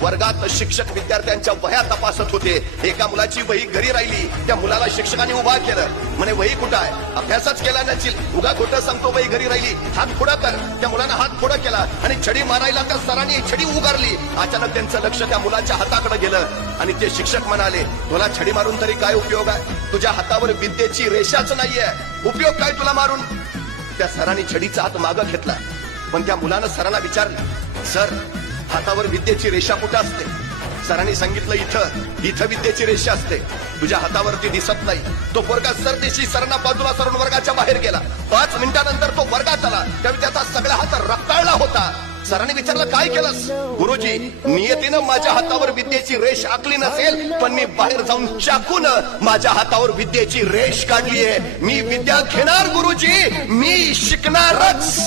वर्गात शिक्षक विद्यार्थ्यांच्या वह्या तपासत होते. एका मुलाची वही घरी राहिली. त्या मुलाला शिक्षकांनी उभा केलं. म्हणे वही कुठं आहे? अभ्यासच केला नसेल, उगा खोटं सांगतो वही घरी राहिली, हात पुढं कर. त्या मुलानं हात पुढं केला आणि छडी मारायला त्या सरांनी छडी उगारली. अचानक त्यांचं लक्ष त्या मुलाच्या हाताकडे गेलं आणि ते शिक्षक म्हणाले, तुला छडी मारून तरी काय उपयोग आहे? तुझ्या हातावर विद्येची रेषाच नाहीये, उपयोग काय तुला मारून? त्या सरांनी छडीचा हात मागं घेतला. पण त्या मुलानं सरांना विचारलं, सर हातावर विद्येची रेषा कुठं असते? सरांनी सांगितलं, इथं विद्येची रेषा असते, तुझ्या हातावरती दिसत नाही. तो पोरगा सरदेशी सरांना बाजूला सरून वर्गाच्या बाहेर गेला. 5 मिनिटानंतर तो वर्गात आला. त्यावेळी त्याचा सगळा हात रक्ताळला होता. सरांनी विचारलं, काय केलंस? गुरुजी, नियतीनं माझ्या हातावर विद्येची रेष आखली नसेल, पण मी बाहेर जाऊन चाकून माझ्या हातावर विद्येची रेष काढली आहे. मी विद्या घेणार गुरुजी, मी शिकणारच.